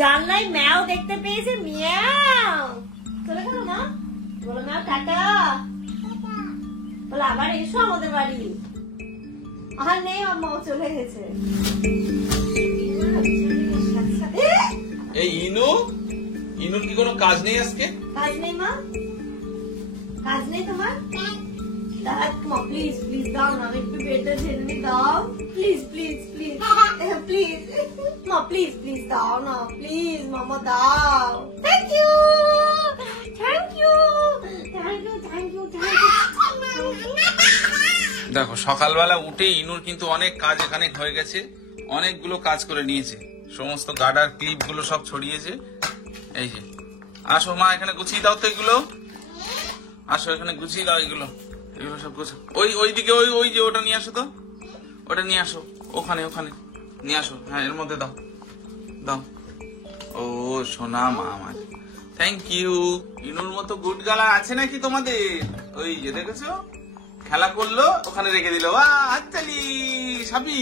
জানলায় ম্যাও দেখতে পেয়েছে, মিয়াও। চলে গেল মা, বলো ম্যাও টাটা, বলো আবার এসো আমাদের বাড়ি। আর নেই, মাও চলে গেছে। এই ইনুর কি কোনো কাজ নেই আজকে? কাজ নেই মা, কাজ নেই তোমার? প্লিজ প্লিজ দাও না, একটু বেডটা ঝেড়ে দাও, প্লিজ প্লিজ প্লিজ প্লিজ মা, প্লিজ প্লিজ দাও না, প্লিজ মামা দাও। Thank you thank you thank you thank you thank you. দেখো সকালবেলা উঠে ইনুর কিন্তু অনেক কাজ এখানে হয়ে গেছে, অনেকগুলো কাজ করে নিয়েছে, সমস্ত গার্ডার ক্লিপ গুলো সব ছড়িয়েছে। এই যে আসো মা, এখানে গুছিয়ে দাও তো এগুলো, আসো এখানে গুছিয়ে দাও এগুলো, এগুলো সব গুছো। ওইদিকে ওই যে ওটা নিয়ে আসো তো, ওটা নিয়ে আসো, ওখানে ওখানে নিয়ে আসো। হ্যাঁ এর মধ্যে দাও দাও। ও সোনা মা আমার, থ্যাংক ইউ। ইনুর মতো গুড গালা আছে নাকি তোমাদের? ওই যে দেখেছো খেলা করলো, ওখানে রেখে দিল। হাততালি সাবি,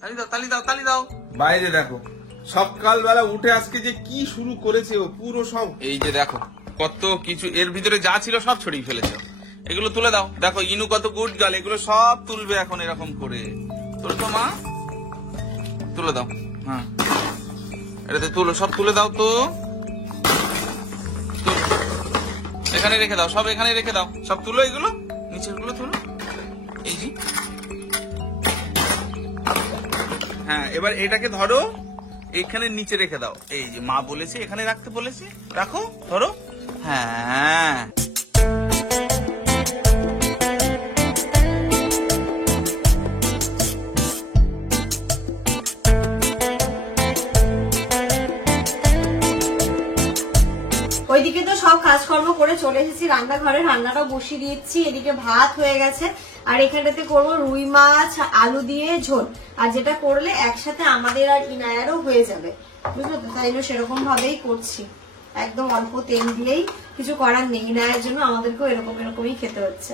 তালি দাও তালি দাও তালি দাও। বাইরে দেখো সকালবেলা উঠে আজকে যে কি শুরু করেছে ও, পুরো সব এই যে দেখো কত কিছু এর ভিতরে যা ছিল সব ছড়িয়ে ফেলেছে। এগুলো তুলে দাও। দেখো ইনু কত গুড গাল, এগুলো সব তুলবে এখন এরকম করে। তুলতো মা, তুলে দাও। হ্যাঁ এটাতে তুলো, সব তুলে দাও তো, এখানে রেখে দাও, সব এখানে রেখে দাও, সব তুলো, এগুলো নিচের গুলো তুলো। এই যে হ্যাঁ এবার এটাকে ধরো, এখানে নিচে রেখে দাও। এই যে মা বলেছে এখানে রাখতে বলেছে, রাখো, ধরো। হ্যাঁ ওইদিকে তো সব কাজকর্ম করে চলে এসেছি, রান্নাঘরে রান্নাটাও বসিয়ে দিয়েছি। এদিকে ভাত হয়ে গেছে, আর এখানটাতে করবো রুই মাছ আলু দিয়ে ঝোল, আর যেটা করলে একসাথে আমাদের আর ইনায়ারও হয়ে যাবে, বুঝলো তো? তাই সেরকম ভাবেই করছি, একদম অল্প তেল দিয়েই, কিছু করার নেই, ইনায়ের জন্য আমাদেরকেও এরকমই খেতে হচ্ছে।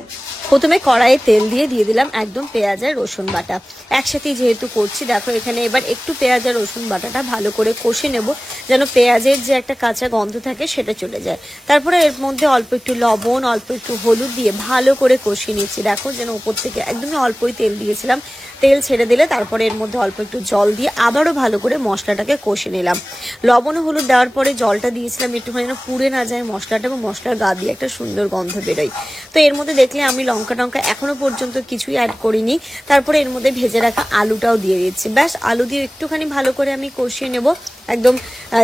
প্রথমে কড়াইয়ে তেল দিয়ে দিলাম একদম পেঁয়াজ আর রসুন বাটা, একসাথেই যেহেতু করছি। দেখো এখানে এবার একটু পেঁয়াজ আর রসুন বাটাটা ভালো করে কষে নেব, যেন পেঁয়াজের যে একটা কাঁচা গন্ধ থাকে সেটা চলে যায়। তারপরে এর মধ্যে অল্প একটু লবণ, অল্প একটু হলুদ দিয়ে ভালো করে কষিয়ে নিচ্ছি। দেখো যেন উপর থেকে একদমই অল্পই তেল দিয়েছিলাম, তেল ছেড়ে দিলে তারপরে এর মধ্যে অল্প একটু জল দিয়ে আবারও ভালো করে মশলাটাকে কষে নিলাম। লবণ হলুদ দেওয়ার পরে জলটা দিয়েছিলাম একটুখানি যেন পুড়ে না যায় মশলাটা, এবং মশলার গা দিয়ে একটা সুন্দর গন্ধ বেরোয়। তো এর মধ্যে দেখলে আমি লঙ্কা টঙ্কা এখনো পর্যন্ত কিছুই অ্যাড করিনি। তারপরে এর মধ্যে ভেজে রাখা আলুটাও দিয়ে দিচ্ছি। ব্যাস আলু দিয়ে একটুখানি ভালো করে আমি কষিয়ে নেব, একদম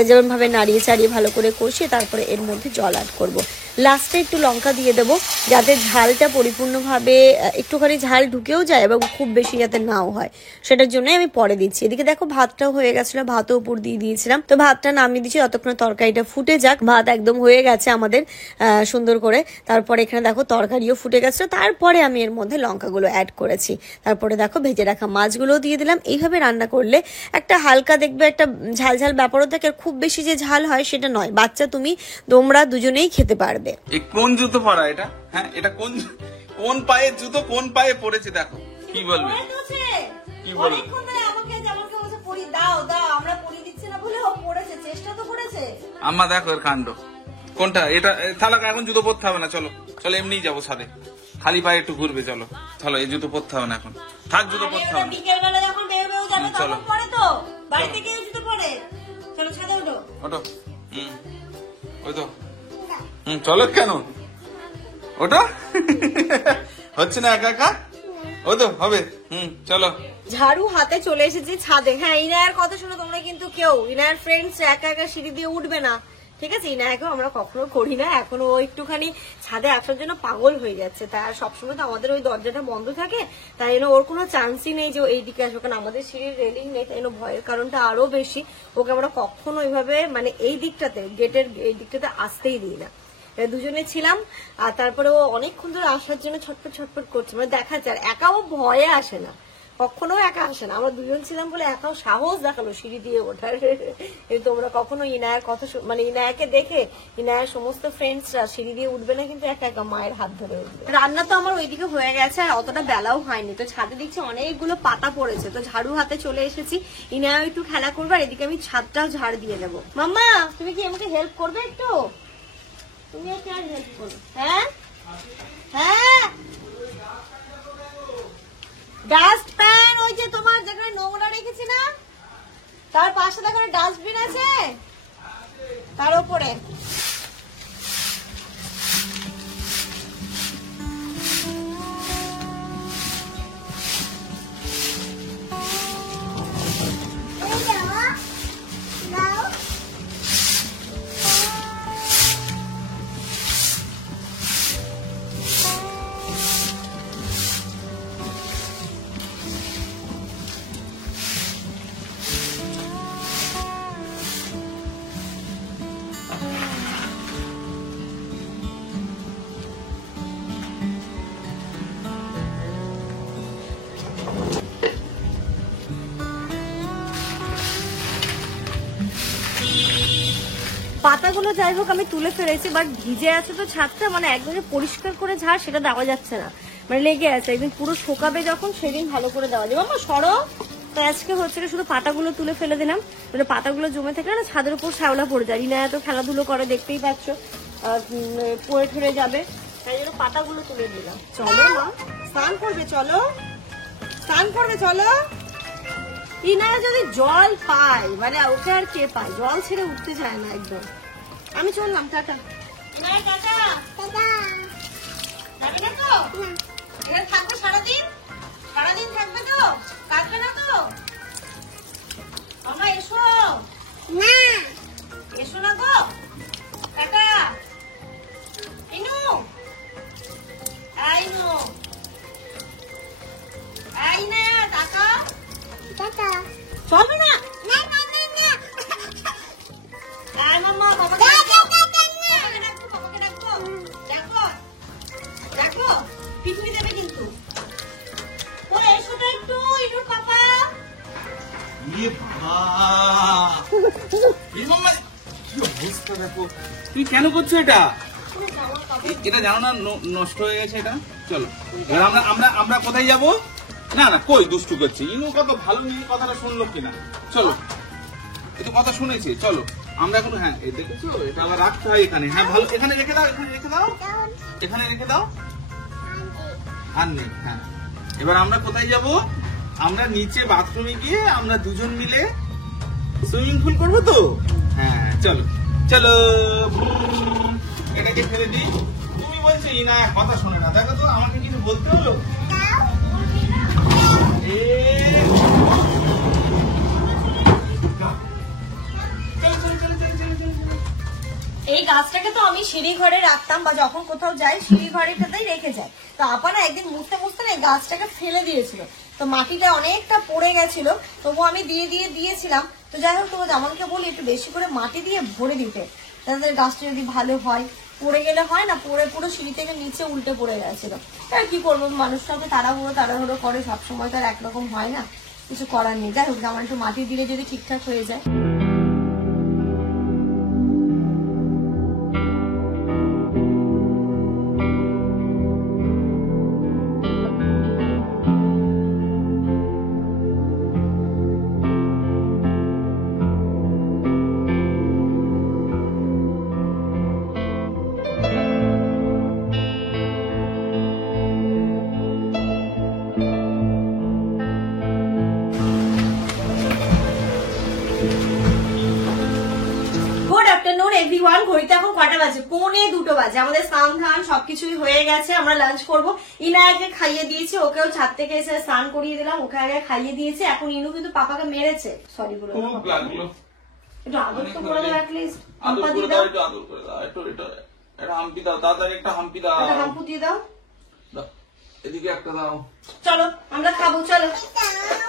যেমন ভাবে নাড়িয়ে চাড়িয়ে ভালো করে কষিয়ে তারপরে এর মধ্যে জল অ্যাড করব। লাস্টে একটু লঙ্কা দিয়ে দেবো, যাতে ঝালটা পরিপূর্ণভাবে একটুখানি ঝাল ঢুকেও যায় এবং খুব বেশি যাতে নাও হয়, সেটার জন্যই আমি পরে দিচ্ছি। এদিকে দেখো ভাতটাও হয়ে গেছিল, ভাতও উপর দিয়ে দিয়েছিলাম। তো ভাতটা নামিয়ে দিচ্ছি, ততক্ষণ তরকারিটা ফুটে যাক। ভাত একদম হয়ে গেছে আমাদের সুন্দর করে। তারপরে এখানে দেখো তরকারিও ফুটে গেছে, তারপরে আমি এর মধ্যে লঙ্কাগুলো অ্যাড করেছি। তারপরে দেখো ভেজে রাখা মাছগুলোও দিয়ে দিলাম। এইভাবে রান্না করলে একটা হালকা দেখবে একটা ঝাল ঝাল ব্যাপারও থাকে, আর খুব বেশি যে ঝাল হয় সেটা নয়। বাচ্চা তোমরা দুজনেই খেতে পারবে। কোন জুতো পরা এটা? হ্যাঁ এটা কোন পায়ের জুতো, কোন পায়ে পড়েছে দেখো। কি বলবে কি বলবে? আম্মা দেখো এর কাণ্ড। কোনটা এটা? তাহলে এখন জুতো পরতে হবে না, চলো চলো এমনিই যাবো ছাদে, খালি পায়ে একটু ঘুরবে। চলো চলো, এই জুতো পরতে হবে না এখন, থাক জুতো পরতে হবে না। চলো ওটো, ওই তো চলো। কেন ওটা হচ্ছে না একা একা? ও তো হবে। চলো। ঝাড়ু হাতে চলে এসেছি ছাদে। হ্যাঁ ইনায়ের কথা শুনে তোমরা কিন্তু কেউ ইনায়ের ফ্রেন্ডস একা একা সিঁড়ি দিয়ে উঠবে না, ঠিক আছে? ইনায়াকেও আমরা কখনো করি না, এখনো ও একটুখানি ছাদে আসার জন্য পাগল হয়ে যাচ্ছে। তা সবসময় তো আমাদের ওই দরজাটা বন্ধ থাকে, তাই জন্য ওর কোনো চান্সই নেই যে ও এইদিকে আসবে, কারণ আমাদের সিঁড়ির রেলিং নেই, তাই জন্য ভয়ের কারণটা আরো বেশি। ওকে আমরা কখনো ওইভাবে মানে এই দিকটাতে গেটের এই দিকটাতে আসতেই দিই না। দুজনে ছিলাম, আর তারপরে ও অনেকক্ষণ ধরে আসার জন্য ছটফট ছটফট করছে, মানে দেখা যায় একা ও ভয়ে আসে না, কখনো একা আসে না, আমরা দুজন ছিলাম বলে একাও সাহস দেখালো সিঁড়ি দিয়ে ওঠার। তোমরা কখনো ইনায়ের কথা মানে ইনায়াকে দেখে ইনায়ের সমস্ত ফ্রেন্ডসরা সিঁড়ি দিয়ে উঠবে না, কিন্তু একা একা মায়ের হাত ধরে উঠবে। রান্না তো আমার ওইদিকে হয়ে গেছে, আর অতটা বেলাও হয়নি, তো ছাদে দেখছি অনেকগুলো পাতা পড়েছে, তো ঝাড়ু হাতে চলে এসেছি। ইনায়া একটু খেলা করবে, আর এদিকে আমি ছাদটাও ঝাড় দিয়ে দেবো। মাম্মা তুমি কি আমাকে হেল্প করবে একটু? তুমি একটু আর হেল্প করো। হ্যাঁ হ্যাঁ, ডাস্টপ্যান ওই যে তোমার যেখানে নোংরা রেখেছি না, তার পাশে দেখো ডাস্টবিন আছে, তার উপরে। পাতাগুলো যাই হোক আমি তুলে ফেলেছি, বাট ভিজে আছে তো ছাদটা, মানে একদম পরিষ্কার করে ঝাড় সেটা দেওয়া যাচ্ছে না, মানে লেগে আছে। একদিন পুরো শোকাবে যখন সেদিন ভালো করে দেওয়া যাবে। আমার সরো। তো আজকে হচ্ছে শুধু পাতাগুলো তুলে ফেলে দিলাম, মানে পাতাগুলো জমে থাকলে না ছাদের উপর শ্যাওলা পড়ে যায়। রিনা এত খেলাধুলো করে দেখতেই পাচ্ছ, পড়ে ঠরে যাবে, তাই জন্য পাতাগুলো তুলে দিলাম। চলো মা স্নান করবে, চলো স্নান করবে, চলো। ইনারা যদি জল পায়, মানে ওকে আর কে পায়, জল ছেড়ে উঠতে চায় না একদম। আমি চললাম, টাটা। যাবে না তো? এখানে থাকবে সারাদিন? সারাদিন থাকবে তো? কাটবে না তো? আমরা এসো না, এসো না গো। টাটা। ইনু আইনু আইনা টাকা চলবে না। মাম্মা বাবাকে ডাকবো, পিছুনি দেবে কিন্তু। ওরে এসো তো একটু, ইনুর পাপা। তুমি কেন করছো এটা? এটা জানো না নষ্ট হয়ে গেছে এটা। চলো এবার আমরা আমরা আমরা কোথায় যাবো? না না কই দুষ্টু করছে, ইনু কত ভালো নিয়ে কথাটা শুনলো কিনা। চলো এটা কথা শুনেছি, চলো আমরা এখন। হ্যাঁ এই দেখেছো, এটা আবার রাখতে হয় এখানে। হ্যাঁ ভালো, এখানে রেখে দাও, এখানে রেখে দাও, এখানে রেখে দাও। আর নেই। হ্যাঁ এবার আমরা কোথায় যাব? আমরা নিচে বাথরুমে গিয়ে আমরা দুজন মিলে সুইমিং পুল করবো তো। হ্যাঁ চলো চলো, এটাকে ফেলে দিই। তুমি বলছো ইনা কথা শোনে না, দেখো তো আমাকে কিছু বলতে হলো। এই গাছটাকে তো আমি সিঁড়ি ঘরে রাখতাম, বা যখন কোথাও যাই সিঁড়ি ঘরেটাতেই রেখে যাই। তো আপা না একদিন মুছতে মুছতে না গাছটাকে ফেলে দিয়েছিল, তো মাটিটা অনেকটা পড়ে গেছিল, তবু আমি দিয়েছিলাম। তো যাই হোক, তোমার জামানকে বলি একটু বেশি করে মাটি দিয়ে ভরে দিতে, তাদের গাছটা যদি ভালো হয়। পড়ে গেলে হয় না, পড়ে পুরো সিঁড়ি থেকে নিচে উল্টে পড়ে গেছিল। আর কি করবো, মানুষটাকে তাড়াহুড়ো করে, সবসময় তো আর একরকম হয় না, কিছু করার নেই। যাই হোক, জামান একটু মাটি দিলে যদি ঠিকঠাক হয়ে যায়। এভরিওয়ান, ঘড়িতে এখন কটা বাজে? 1:45 বাজে। আমাদের স্নান ধান সবকিছুই হয়ে গেছে, আমরা লাঞ্চ করবো। ইনায়াকে খাইয়ে দিয়েছি, ওকেও ছাদ থেকে এসে স্নান করিয়ে দিলাম, ওকে আগে খাইয়ে দিয়েছি। এখন ইনু কিন্তু পাপাকে মেরেছে, সরি বলে একটু আদর তো করে দাও, অ্যাটলিস্ট হাম্পা দিয়ে দাও, একটা হাম্পি দাও, তাড়াতাড়ি একটা হাম্পি দাও, একটা হাম্পু দিয়ে দাও, এদিকে একটা দাও। চলো আমরা খাবো, চলো।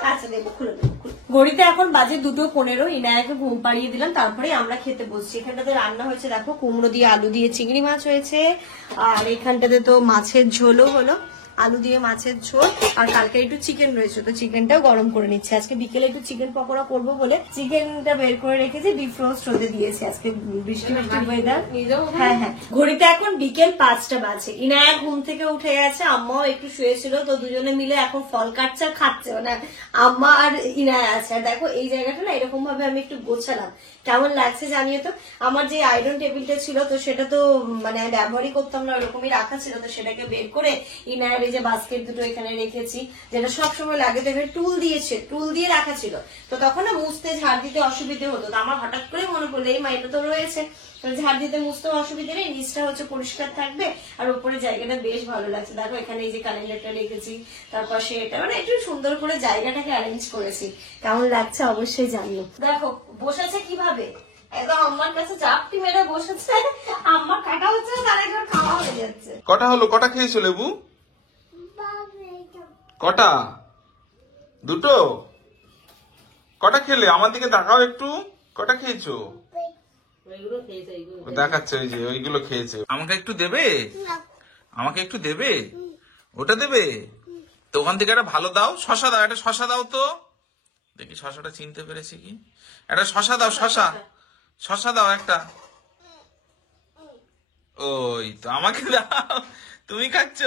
আচ্ছা দেবো, খুলে দেবো। ঘড়িতে এখন বাজে 2:15। ইনায়াকে ঘুম পাড়িয়ে দিলাম, তারপরে আমরা খেতে বসছি। এখানটাতে রান্না হয়েছে দেখো, কুমড়ো দিয়ে আলু দিয়ে চিংড়ি মাছ হয়েছে, আর এখানটাতে তো মাছের ঝোলও হলো, আলু দিয়ে মাছের ঝোল, আর কালকে একটু চিকেন রয়েছে তো চিকেনটাও গরম করে নিচ্ছে। আজকে বিকেলে একটু চিকেন পকোড়া করবো বলে চিকেনটা বের করে রেখেছি, ডিফ্রোস্ট হতে দিয়েছি। আজকে বৃষ্টি ওয়েদার। হ্যাঁ হ্যাঁ, ঘড়িতে এখন বিকেল 5টা বাজে। ইনায়া ঘুম থেকে উঠে গেছে, আম্মাও একটু শুয়েছিল, তো দুজনে মিলে এখন ফল কাটছে আর খাচ্ছে। মানে আম্মা আর ইনায়া আছে। আর দেখো এই জায়গাটা না এরকম ভাবে আমি একটু গোছালাম, কেমন লাগছে জানিয়ে তো। আমার যে আয়রন টেবিলটা ছিল তো সেটা তো মানে ব্যবহারই করতাম না, ওরকমই রাখা ছিল, তো সেটাকে বের করে ইনায়ার এই যে বাস্কেট দুটো এখানে রেখেছি, যেটা সবসময় লাগে। তো এখানে টুল দিয়ে রাখা ছিল, তো তখন না মুছতে ঝাড় দিতে অসুবিধে হতো। তো আমার হঠাৎ করে মনে পড়লো এই মাইটা তো রয়েছে, ঝাড় দিতে মুছতেও অসুবিধা নেই, নিচটা হচ্ছে পরিষ্কার থাকবে আর উপরে জায়গাটা বেশ ভালো লাগছে। দেখো এখানে এই যে ক্যালেন্ডারটা রেখেছি, তারপর সেটা মানে একটু সুন্দর করে জায়গাটাকে অ্যারেঞ্জ করেছি। কেমন লাগছে অবশ্যই জানিও। দেখো বসেছে কিভাবে, একদম আম্মার কাছে চাপটি মেরে বসেছে, আম্মা কাটা হচ্ছে তার একবার খাওয়া হয়ে যাচ্ছে। কটা হলো? কটা খেয়েছো লেবু? কটা? দুটো? কটা খেলে? আমার দিকে তাকাও একটু, কটা খেয়েছো? দেখাচ্ছে ওই যে ওইগুলো খেয়েছে। আমাকে একটু দেবে? আমাকে একটু দেবে? ওটা দেবে তো? ওখান থেকে একটা ভালো দাও, শশা দাও, একটা শশা দাও তো দেখি শশাটা চিনতে পেরেছি কি। একটা শশা দাও, শশা দাও একটা। ওই তো, আমাকে দাও, তুমি খাচ্ছ,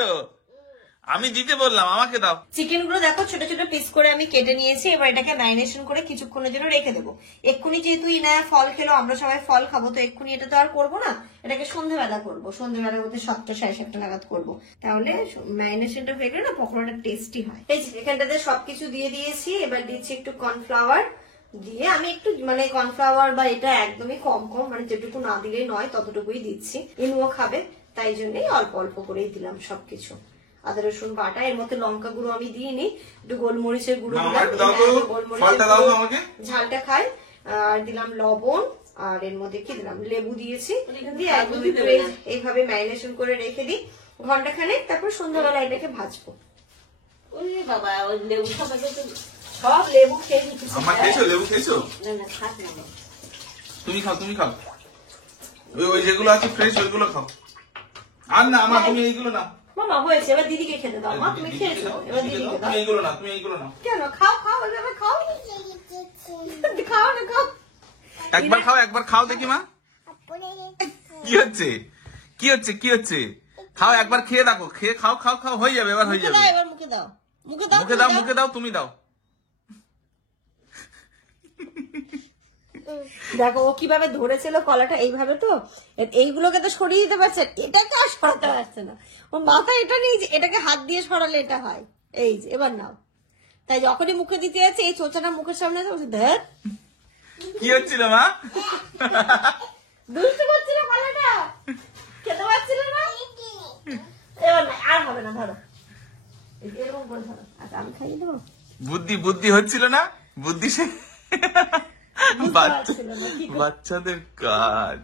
আমি দিতে বললাম, আমাকে দাও। চিকেন গুলো দেখো ছোট ছোট পিস করে আমি কেটে নিয়েছি, এবার এটাকে ম্যারিনেশন করে কিছুক্ষণের জন্য রেখে দেবো। এক্ষুনি যেহেতু ইনায়া ফল খেলো, আমরা সবাই ফল খাবো, তো এক্ষুনি এটা তো আর করবো না, এটাকে সন্ধ্যাবেলা করবো। সন্ধ্যাবেলা বলতে 7টা 7:30 নাগাদ করবো, তাহলে ম্যারিনেশনটা হয়ে গেলে না পকোড়াটা টেস্টি হয়। এই যে এখানটাতে সবকিছু দিয়ে দিয়েছি, এবার দিচ্ছি একটু কর্নফ্লাওয়ার দিয়ে, আমি একটু মানে কর্নফ্লাওয়ার বা এটা একদমই কম মানে যেটুকু না দিলেই নয় ততটুকুই দিচ্ছি। ইনুও খাবে তাই জন্যই অল্প অল্প করেই দিলাম সবকিছু। আদা রসুন বাটা, এর মধ্যে লঙ্কা গুঁড়ো আমি দিইনি, একটু গোলমরিচের গুঁড়ো ঝালটা খাই, আর দিলাম লবণ, আর এর মধ্যে কি দিলাম লেবু দিয়েছি, দিয়ে একদম এইভাবে ম্যারিনেশন করে রেখে দিই ঘন্টাখানেক, তারপর সন্ধ্যাবেলা এটাকে ভাজবো। বাবা লেবু সব লেবু খেয়ে দিচ্ছি। লেবু খেয়েছো? তুমি খাও ওই যেগুলো আছে ফ্রেশ ওইগুলো খাও। আর না আমার, তুমি এইগুলো না মামা হয়েছে, এবার দিদিকে খেতে দাও। মা তুমি খেয়েছো, এবার দিদিকে দাও। তুমি এইগুলো না, তুমি এইগুলো না। কেন? খাও এভাবে খাও, খাও না খাও। একবার খাও দেখি মা, কি হচ্ছে খাও, একবার খেয়ে দেখো, খেয়ে খাও হয়ে যাবে, এবার হয়ে যাবে। এবার মুখে দাও, মুখে দাও, তুমি দাও। দেখো ও কিভাবে ধরেছিল কলাটা, এইভাবে তো এইগুলোকে তো সরিয়ে দিতে পারছে, এটাকে আর সরাতে পারছে না। ওর মাথা এটা নেই যে এটাকে হাত দিয়ে সরালে এটা হয়। এই যে এবার নাও, তাই যখনই মুখে দিতে যাচ্ছে এই চোচাটা মুখের সামনে দেখ কি হচ্ছিল মা, দুষ্টু করছিল কলাটা, খেতে পারছিল না। এবার না, আর হবে না, ধরো এরকম করে ধরো। আচ্ছা আমি খাইয়ে দেবো। বুদ্ধি হচ্ছিল না, বুদ্ধি সে বাচ্চাদের কাজ।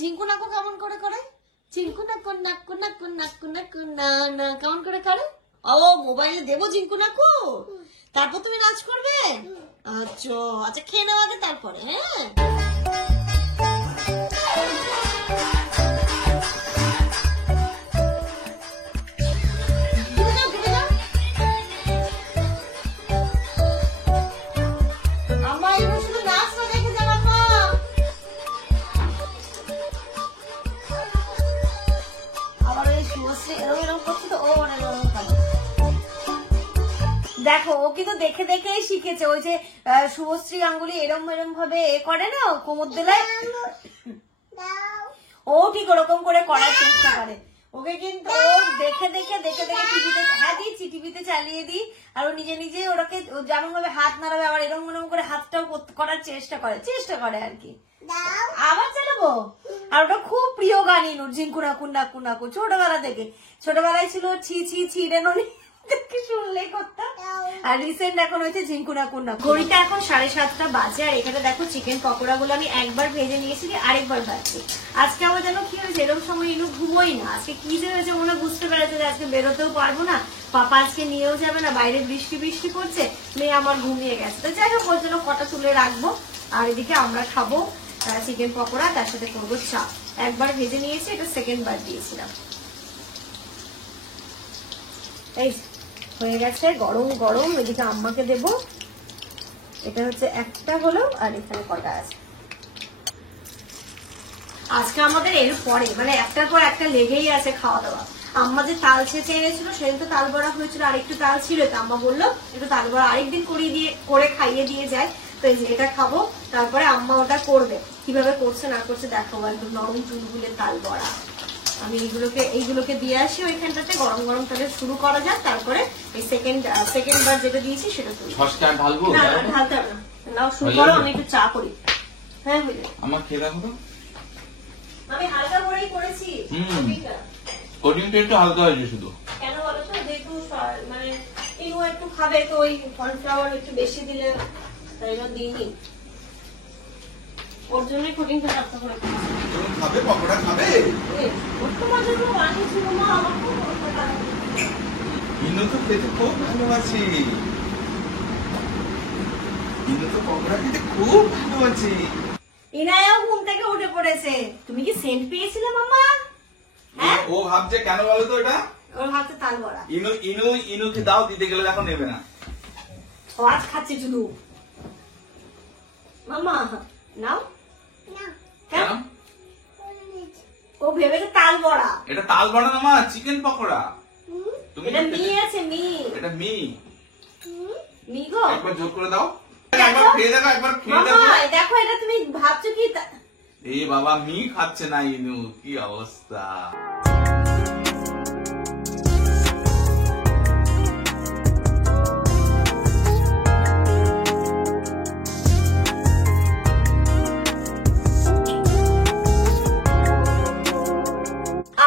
ঝিঙ্কু নাকু কেমন করে করে, ঝিঙ্কু নাকু নাকু নাকু নাকু নাকু না না কেমন করে করে। ও মোবাইলে দেবো ঝিঙ্কু নাকু, তারপর তুমি নাচ করবে। আচ্ছা খেয়ে নেওয়া আগে তারপরে। হ্যাঁ দেখো ও কিন্তু দেখে দেখেই শিখেছে। ওই যে শুভশ্রী গাঙ্গুলি এরম ভাবে এ করে না, কোমর দিলে ও ঠিক ওরকম করে করার চেষ্টা করে। ওকে কিন্তু ও দেখে টিভিতে, হ্যাঁ দিচ্ছি টিভিতে চালিয়ে দিই, আর ও নিজে ওটাকে যেমন ভাবে হাত নাড়াবে আবার এরকম করে হাতটাও করার চেষ্টা করে আর কি। আবার চালাবো। আর ওটা খুব প্রিয় গান ইনুর, ঝিঙ্কু নাকু নাকু নাকু, ছোটবেলায় ছিল ছি ছি ছি রে ননি, শুনলেই করতাম। আর রিসেন্ট এখন হয়েছে ঝিঙ্কু নাকু নাকু। ঘড়িটা এখন 7:30 বাজে, আর এখানে দেখো চিকেন পকোড়া গুলো আমি একবার ভেজে নিয়েছি, আরেকবার ভাজছি। আজকে আমার যেন কি হয়েছে, এরকম সময় ইনু ঘুমোই না। আজকে কি যে হয়েছে মনে বুঝতে পেরেছে যে আজকে বেরোতেও পারবো না, পাপা আজকে নিয়েও যাবে না, বাইরে বৃষ্টি পড়ছে, মেয়ে আমার ঘুমিয়ে গেছে। তো যাই হোক ওর জন্য কটা তুলে রাখবো। আর এদিকে আমরা খাবো চিকেন পকোড়া, তার সাথে করবো চা। একবার ভেজে নিয়েছি, এটা সেকেন্ড বার দিয়েছিলাম। এই হয়ে গেছে গরম গরম, এদিকে আম্মাকে দেবো। এটা হচ্ছে একটা হলো, আর এখানে কটা আছে। আজকে আমাদের এর পরে মানে একটার পর একটা লেগেই আছে খাওয়া দাওয়া। আম্মা যে তাল ছেঁচে এনেছিল সেদিন তো তাল বড়া হয়েছিল, আর একটু তাল ছিল, তো আম্মা বললো একটু তাল বড়া আরেকদিন করে খাইয়ে দিয়ে যায়। তো এই যে এটা খাবো, তারপরে আম্মা ওটা করবে। কিভাবে করছে না করছে দেখাবো। একদম নরম চুলগুলে তাল বড়া। আমি এইগুলোকে দিয়ে আসি ওইখানটাতে, গরম গরম তাহলে শুরু করা যাক। তারপরে এই সেকেন্ড বার যেটা দিয়েছি সেটা তুলি। ঢালবো না ঢালতে হবে না, নাও শুরু করো। আমি একটু চা করি। হ্যাঁ বুঝলি, আমার খেয়ে দেখো। আমি হালকা করেই করেছি। কোটিংটা একটু হালকা হয়েছে শুধু। কেন বলো তো, যেহেতু মানে ইনু একটু খাবে, তো ওই কর্নফ্লাওয়ার একটু বেশি দিলে তাই জন্য দিইনি। ওর জন্যই কোটিংটা হালকা করে করেছি। খাবে পকোড়া খাবে? ওর তো মজা করে বানিয়েছিল মা, আমার খুব ভালো লাগে। ইনু তো খেতে খুব ভালোবাসি, ইনু তো পকোড়া খেতে খুব ভালোবাসি। ইনায়াও ঘুম থেকে উঠে পড়েছে। তুমি কি সেন্ট পেয়েছিলে মামা? হ্যাঁ, ও ভাবছে কেন বলো তো এটা? ওর হাতে তাল বড়া। ইনুকে দাও, দিতে গেলে দেখো নেবে না। সবাজ খাচ্ছে শুধু। মামা নাও। কেন? ও ভেবেছে তাল বড়া। এটা তাল বড়া না মা, চিকেন পকোড়া। তুমি এটা মি আছে, মি। এটা মি গো, একবার জোর করে দাও, একবার খেয়ে দেখো, একবার খেয়ে দেখো। মামা দেখো, এটা তুমি ভাবছো কি? এই বাবা মি খাচ্ছে না ইনু, কি অবস্থা।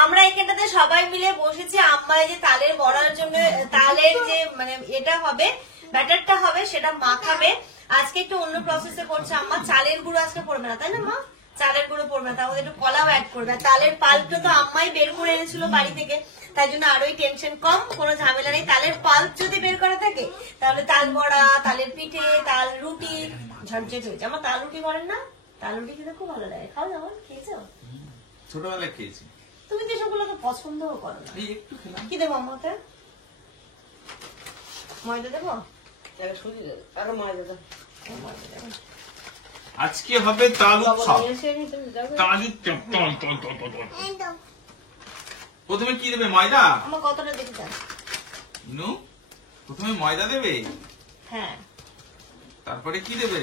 আমরা এখানটাতে সবাই মিলে বসেছি। আম্মা এই যে তালের বড়ার জন্য তালের যে মানে এটা হবে, ব্যাটারটা হবে, সেটা মাখাবে। আজকে একটু অন্য প্রসেসে করছে আম্মা। চালের গুঁড়ো আজকে পড়বে না, তাই না মা? চালের গুঁড়ো পড়বে না, তার মধ্যে একটু কলাও অ্যাড করবে। তালের পাল্পটা তো আম্মাই বের করে এনেছিল বাড়ি থেকে, তাই জন্য আরোই টেনশন কম, কোনো ঝামেলা নেই। তালের পাল্প যদি বের করা থাকে তাহলে তাল বড়া, তালের পিঠে, তাল রুটি ঝটঝট হয়েছে। আমার তাল রুটি করেন না? তাল রুটি খেতে খুব ভালো লাগে। খাও যেমন খেয়েছো? ছোটবেলায় খেয়েছি। তুমি তো সেগুলোকে পছন্দও করো না। একটু খেলাম। কি দেবো আমাকে? ময়দা দেবো? সুজি দেবো, আরো ময়দা দেবো। আজকে হবে তাল উৎসব। প্রথমে কি দেবে? ময়দা। আমার কতটা দেখে যান। ইনু প্রথমে ময়দা দেবে, হ্যাঁ, তারপরে কি দেবে?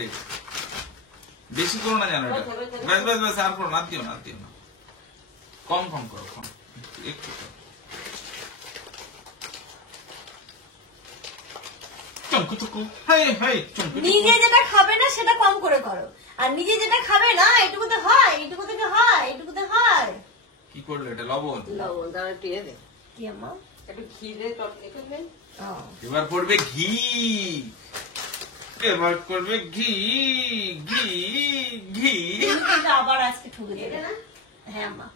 বেশি করো না জানো এটা। ব্যাস ব্যাস ব্যাস, আর করো না, দিও না, দিও না, কম কম করো, কম একটু করো। নিজে যেটা খাবে না সেটা কম করে করো, আর নিজে যেটা খাবে না এটুকুতে হয়, এটুকুতে হয়, এটুকুতে হয়। কি করলো এটা? লবণ। লবণ দাঁড়া টিয়ে দে, কি আম্মা? একটু ঘি দে, টক দেখবে। এবার পড়বে ঘি, এবার করবে ঘি ঘি ঘি। আবার আজকে ঠুকে দেবে না? হ্যাঁ আম্মা,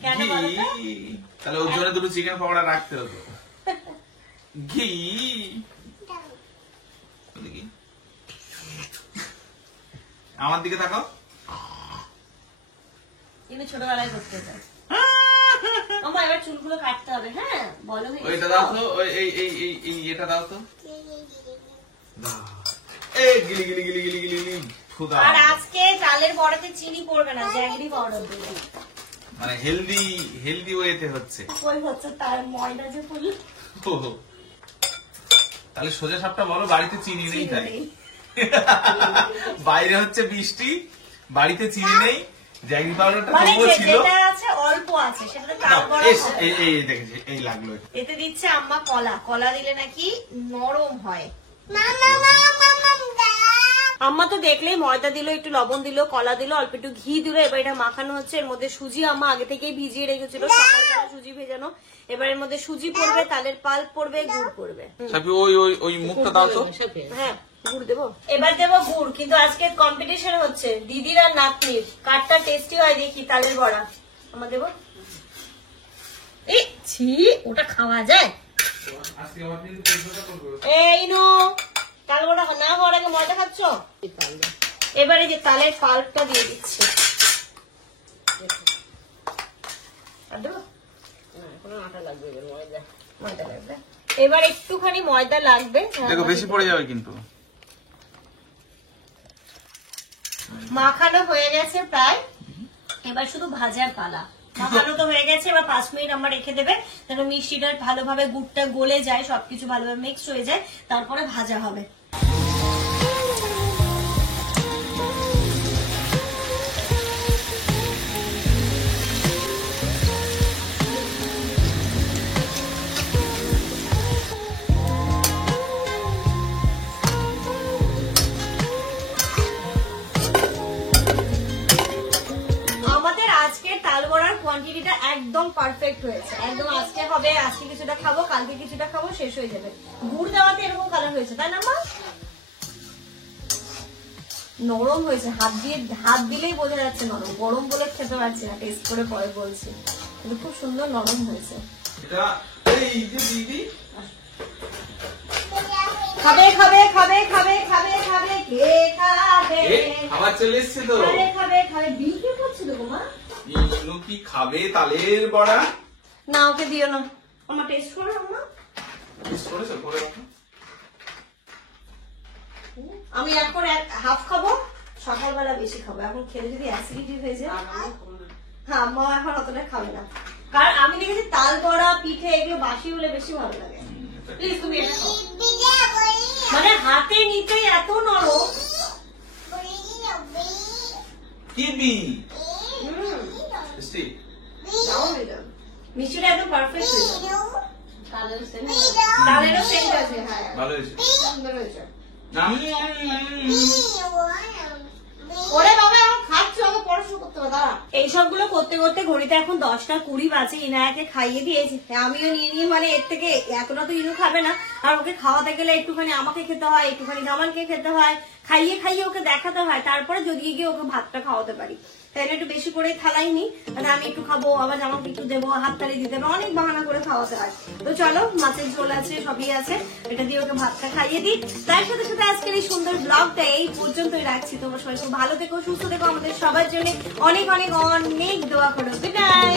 কেন বলো তো? তাহলে ওর জন্য দুটো চিকেন পকোড়া রাখতে হতো। ঘি আমার দিকে তাকাও। কিন্তু ছোটবেলায় করতে চাই। আম্মা এবার চুলগুলো কাটতে হবে। হ্যাঁ বলো। ওইটা দাও তো, এই এটা দাও তো। এই গিলি গিলি গিলি গিলি গিলি গিলি ফুদা। আর আজকে চালের বড়াতে চিনি পড়বে না, জ্যাগরি পাউডার দেবে। মানে হেলদি ওয়েতে হচ্ছে। ওই হচ্ছে তার ময়দা যে পড়লো। তাহলে সোজা সাপটা বলো, বাড়িতে চিনি নেই তাই। বাইরে হচ্ছে বৃষ্টি, বাড়িতে চিনি নেই, জ্যাগরি পাউডারটা মানে তবুও ছিল। যেটা আছে অল্প আছে, সেটা তাল বড়া হবে। এই দেখেছি, এই লাগলো। এতে দিচ্ছে আম্মা কলা। কলা দিলে নাকি নরম হয়। আম্মা তো দেখলেই ময়দা দিল, একটু লবণ দিল, কলা দিল, অল্প একটু ঘি দিল। এবার এটা মাখানো হচ্ছে। এর মধ্যে সুজি আম্মা আগে থেকেই ভিজিয়ে রেখেছিল, সকালবেলা সুজি ভেজানো। এবার এর মধ্যে সুজি পড়বে, তালের পাল্প পড়বে, গুড় পড়বে। ওই মুখটা দাও তো। হ্যাঁ গুড় দেবো। এবার দেবো গুড়, কিন্তু আজকে কম্পিটিশন হচ্ছে দিদির আর নাতনির, কারটা টেস্টি হয় দেখি তালের বড়া। আমার দেবো। এই ছি, ওটা খাওয়া যায়? এই নো, তাল বড়া না হওয়ার আগে ময়দা খাচ্ছ? এবারে যে তালের পাল্পটা দিয়ে দিচ্ছি। আটা লাগবে, ময়দা ময়দা লাগবে। এবার একটুখানি ময়দা লাগবে। দেখো বেশি পড়ে যাবে কিন্তু। মাখানো হয়ে গেছে প্রায়, এবার শুধু ভাজার পালা। মাখানো তো হয়ে গেছে, এবার 5 মিনিট আমরা রেখে দেবে যেন মিষ্টিটা ভালোভাবে গুড়টা গলে যায়, সবকিছু ভালোভাবে মিক্স হয়ে যায়, তারপরে ভাজা হবে। আমাদের আজকের তাল বড়ার কোয়ান্টিটিটা একদম পারফেক্ট হয়েছে, একদম আজকে হবে, আজকে কিছুটা খাবো, কালকে কিছুটা খাবো, শেষ হয়ে যাবে। গুড় দেওয়াতে এরকম কালার হয়েছে, তাই না মা? নরম হয়েছে, হাত দিলেই বোঝা যাচ্ছে নরম। গরম বলে খেতে পারছি না, টেস্ট করে পরে বলছি, কিন্তু খুব সুন্দর নরম হয়েছে। খাবে খাবে খাবে খাবে খাবে খাবে কে খাবে? খাবার চলে এসছে তো। খাবে খাবে খাবে। বিলকে করছি তো মা। ইনু কি খাবে তালের বড়া? না ওকে দিও না, আমার টেস্ট করো না। টেস্ট করেছো? করে রাখো। আমি এখন হাফ খাবো, সকালবেলা বেশি খাবো। এখন খেলে যদি অ্যাসিডিটি হয়ে যায়, হ্যাঁ মা এখন অতটা খাবে না। কারণ আমি দেখেছি তাল বড়া পিঠে এগুলো বাসি হলে বেশি ভালো লাগে। প্লিজ তুমি এটা খাও। মানে হাতে নিতেই এত নরম। কি বি? হুম, টেস্টি। দাও এটা। মিষ্টিটা একদম পারফেক্ট হয়েছে। তালের সেন্ট তালেরও সেন্ট আছে, হ্যাঁ ভালো হয়েছে। সুন্দর হয়েছে। ওরে বাবা এখন খাচ্ছ, আমি পড়াশোনা করতে হবে, দাঁড়া। এইসবগুলো করতে করতে ঘড়িতে এখন 10টা 20 বাজে। ইনায়াকে খাইয়ে দিয়েছি, আমিও নিয়ে মানে এর থেকে এতটা তো ইনু খাবে না, আর ওকে খাওয়াতে গেলে একটুখানি আমাকে খেতে হয়, একটুখানি জামালকে খেতে হয়, খাইয়ে খাইয়ে ওকে দেখাতে হয়, তারপরে যদি গিয়ে ওকে ভাতটা খাওয়াতে পারি। তাই একটু বেশি করে থালাই নি, মানে আমি একটু খাবো, আবার জামাকে একটু দেবো, হাততালি দিতে হবে, অনেক বাহানা করে খাওয়াতে হয়। তো চলো, মাছের ঝোল আছে, সবই আছে, এটা দিয়ে ওকে ভাতটা খাইয়ে দিই। তার সাথে সাথে আজকের এই সুন্দর ব্লগটা এই পর্যন্তই রাখছি। তোমরা সবাই খুব ভালো থেকো, সুস্থ থেকো, আমাদের সবার জন্য অনেক অনেক অনেক দোয়া করো। Good night.